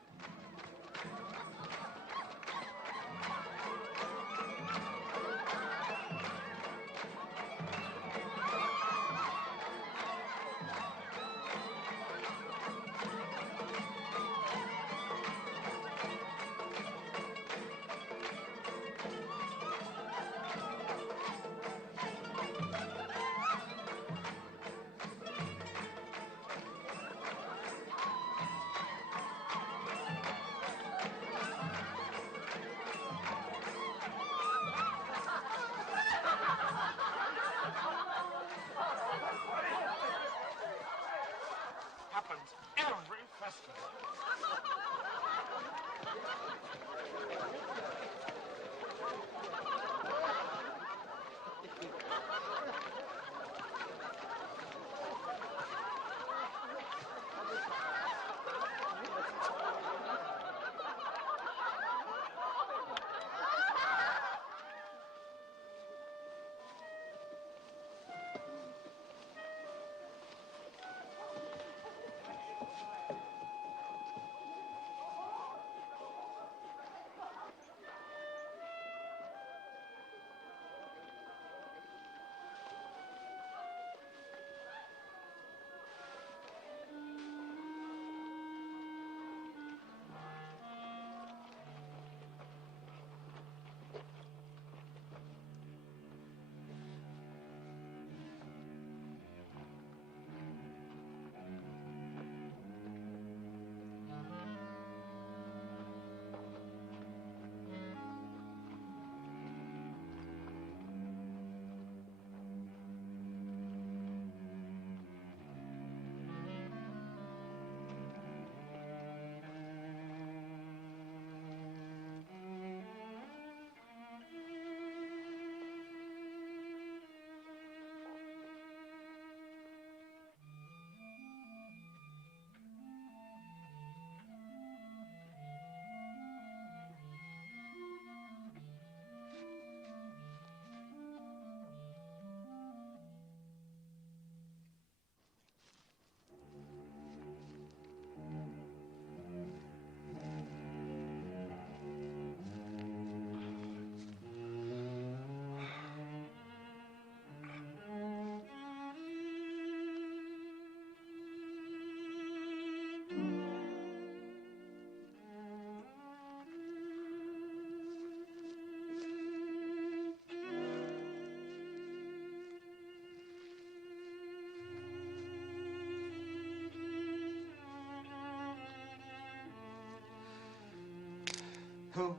Who?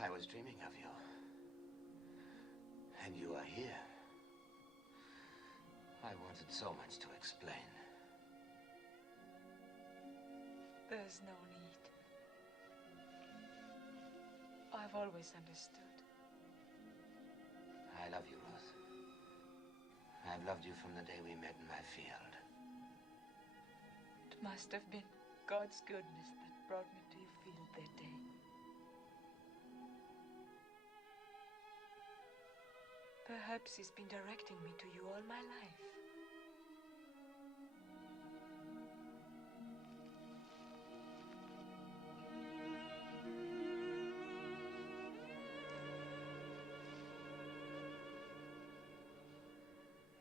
I was dreaming of you. And you are here. I wanted so much to explain. There's no need. I've always understood. I love you, Ruth. I've loved you from the day we met in my field. It must have been God's goodness that brought me to your field that day. Perhaps he's been directing me to you all my life.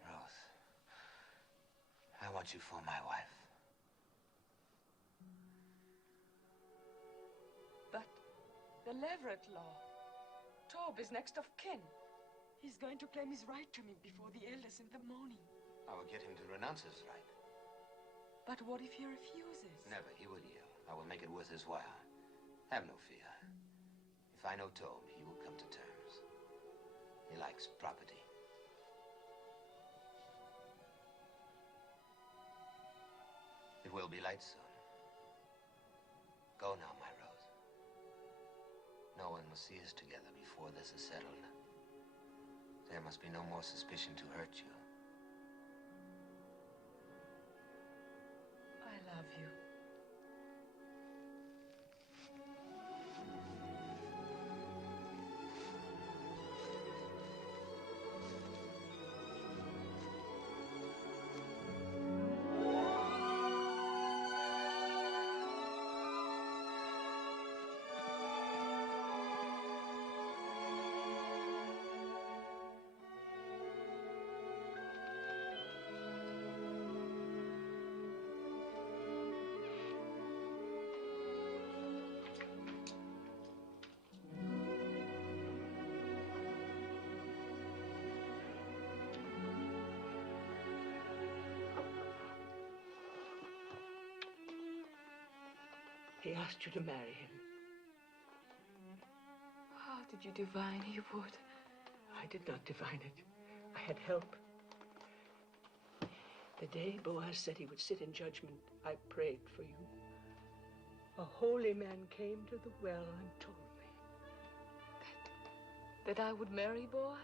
Ruth, I want you for my wife. But the Leverett law. Tob is next of kin. He's going to claim his right to me before the elders in the morning. I will get him to renounce his right. But what if he refuses? Never. He will yield. I will make it worth his while. Have no fear. If I know Tob, he will come to terms. He likes property. It will be light soon. Go now, my Rose. No one must see us together before this is settled. There must be no more suspicion to hurt you. I love you. He asked you to marry him. How? Did you divine he would? I did not divine it. I had help. The day Boaz said he would sit in judgment, I prayed for you. A holy man came to the well and told me. That I would marry Boaz?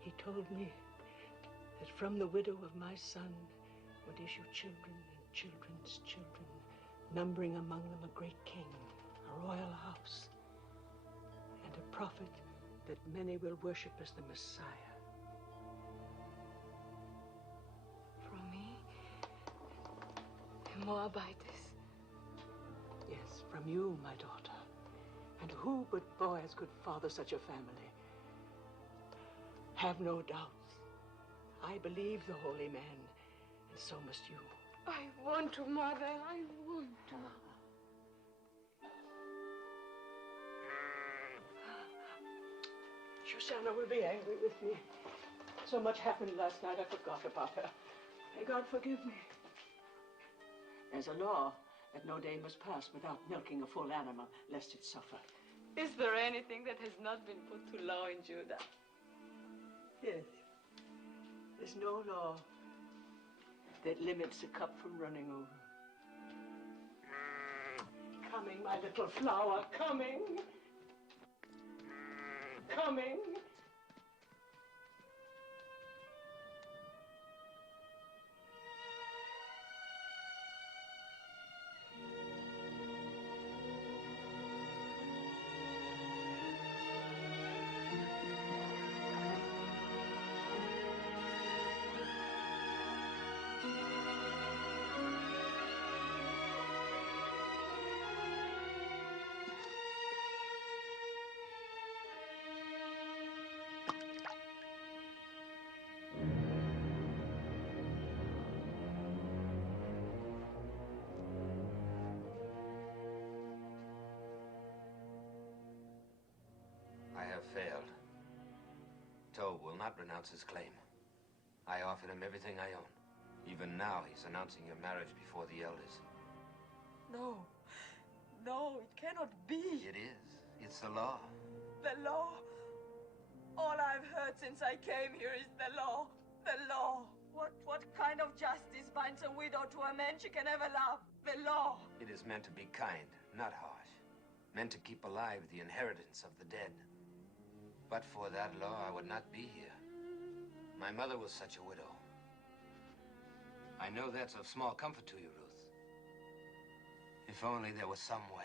He told me that from the widow of my son would issue children and children's children, numbering among them a great king, a royal house, and a prophet that many will worship as the Messiah. From me? A Moabitess? Yes, from you, my daughter. And who but Boaz could father such a family? Have no doubts. I believe the holy man, and so must you. I want to, Mother. I want to. Shoshana will be angry with me. So much happened last night, I forgot about her. May God forgive me. There's a law that no day must pass without milking a full animal, lest it suffer. Is there anything that has not been put to law in Judah? Yes. There's no law that limits a cup from running over. Coming, my little flower, coming. Coming. I have failed. Tob will not renounce his claim. I offered him everything I own. Even now, he's announcing your marriage before the elders. No. No, it cannot be. It is. It's the law. The law. All I've heard since I came here is the law. The law. What kind of justice binds a widow to a man she can never love? The law. It is meant to be kind, not harsh. Meant to keep alive the inheritance of the dead. But for that law, I would not be here. My mother was such a widow. I know that's of small comfort to you, Ruth. If only there was some way.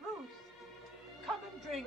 Ruth, come and drink.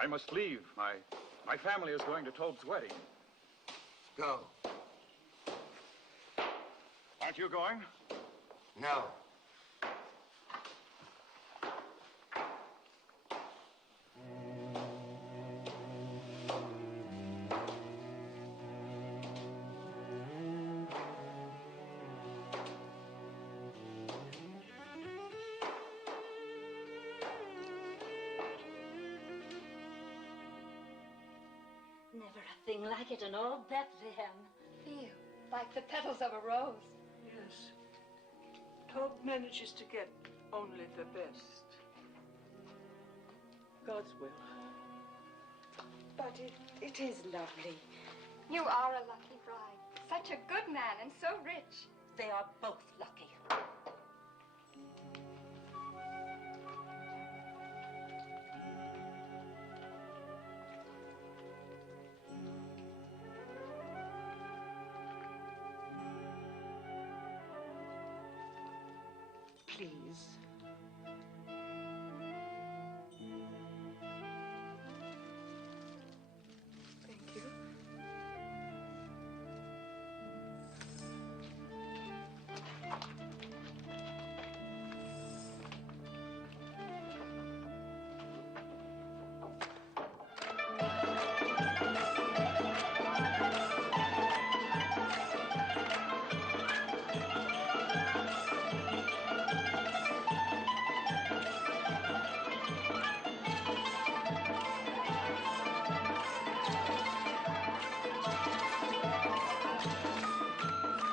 I must leave. My family is going to Tob's wedding. Go. Aren't you going? No. Never a thing like it in all Bethlehem. Feel like the petals of a rose. Yes. Tob manages to get only the best. God's will. But it is lovely. You are a lucky bride. Such a good man and so rich. They are both lucky. please. Thank you.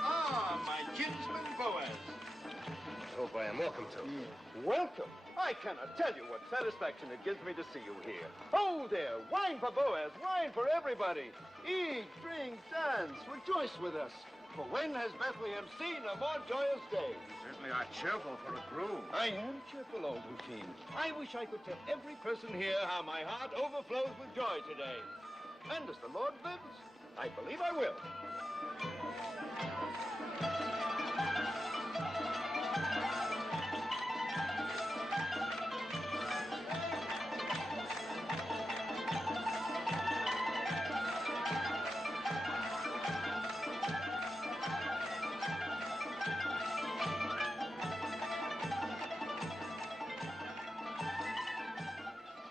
Ah, my kinsman Boaz. I hope I am welcome to. Welcome. I cannot tell you what satisfaction it gives me to see you here. Oh, there, wine for Boaz, wine for everybody. Eat, drink, dance, rejoice with us. For when has Bethlehem seen a more joyous day? You certainly are cheerful for a groom. I am cheerful, old Hufim. I wish I could tell every person here how my heart overflows with joy today. And as the Lord lives, I believe I will.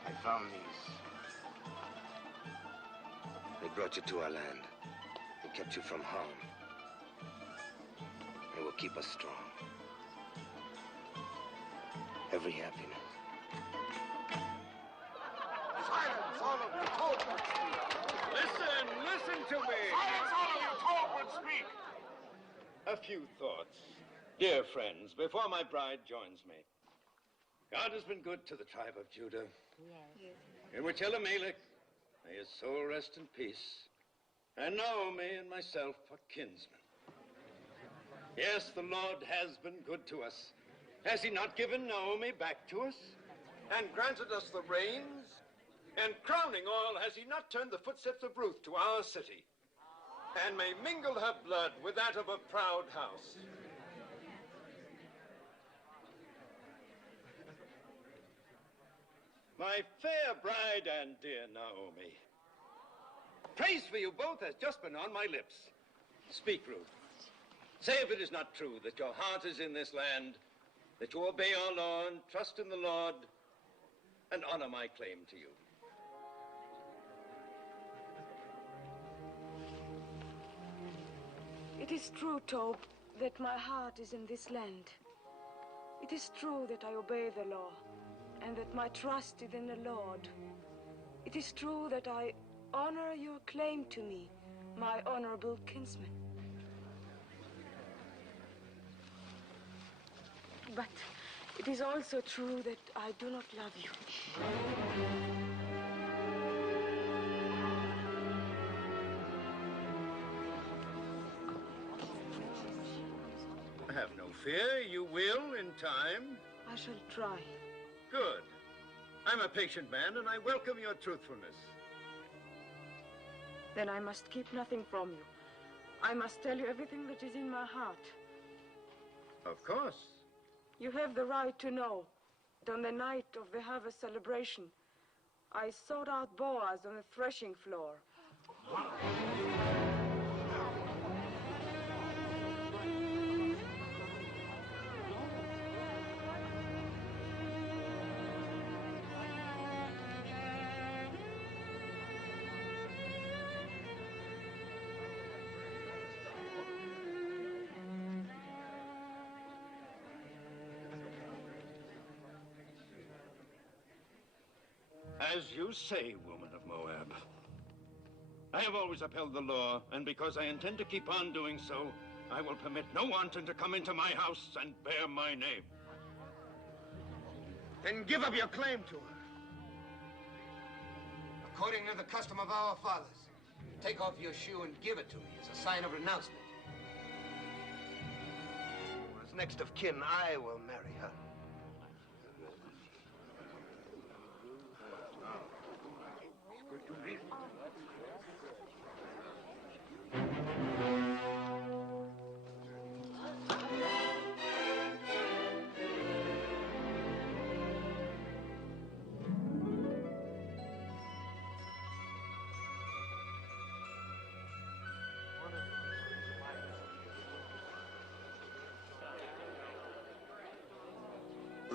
I found these. They brought you to our land. They kept you from harm. They will keep us strong. Every happiness. Silence, all of you. Talk would speak. Listen to me. Silence, all of you. Talk would speak. A few thoughts. Dear friends, before my bride joins me. God has been good to the tribe of Judah. Yes. In which Elimelech, may his soul rest in peace, and Naomi and myself are kinsmen. Yes, the Lord has been good to us. Has he not given Naomi back to us and granted us the rains? And crowning all, has he not turned the footsteps of Ruth to our city and may mingle her blood with that of a proud house? My fair bride and dear Naomi, praise for you both has just been on my lips. Speak, Ruth. Say if it is not true that your heart is in this land, that you obey our law and trust in the Lord, and honor my claim to you. It is true, Tob, that my heart is in this land. It is true that I obey the law, and that my trust is in the Lord. It is true that I honor your claim to me, my honorable kinsman. But it is also true that I do not love you. Have no fear, you will in time. I shall try. Good. I'm a patient man, and I welcome your truthfulness. Then I must keep nothing from you. I must tell you everything that is in my heart. Of course. You have the right to know that on the night of the harvest celebration, I sought out Boaz on the threshing floor. As you say, woman of Moab. I have always upheld the law, and because I intend to keep on doing so, I will permit no wanton to come into my house and bear my name. Then give up your claim to her. According to the custom of our fathers, take off your shoe and give it to me as a sign of renouncement. As next of kin, I will marry her.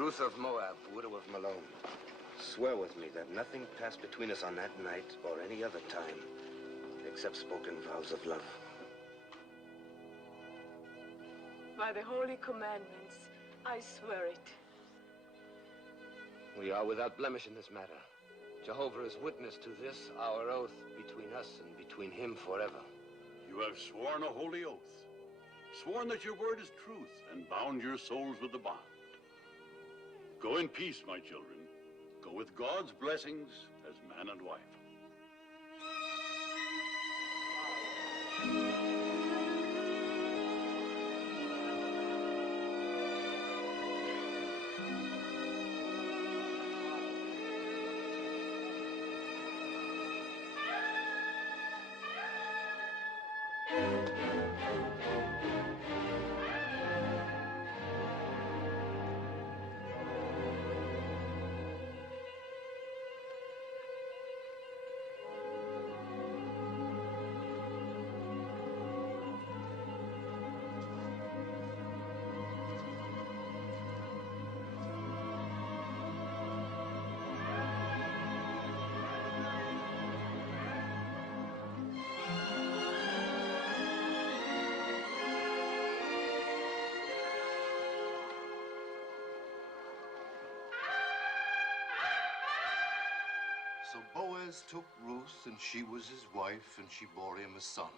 Ruth of Moab, widow of Malone, swear with me that nothing passed between us on that night or any other time except spoken vows of love. By the holy commandments, I swear it. We are without blemish in this matter. Jehovah is witness to this, our oath between us and between him forever. You have sworn a holy oath, sworn that your word is truth, and bound your souls with the bond. Go in peace, my children. Go with God's blessings as man and wife. So Boaz took Ruth, and she was his wife, and she bore him a son.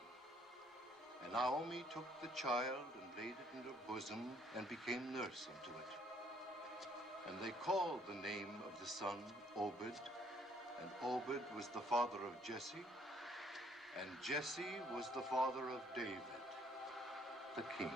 And Naomi took the child and laid it in her bosom and became nurse unto it. And they called the name of the son Obed, and Obed was the father of Jesse, and Jesse was the father of David, the king.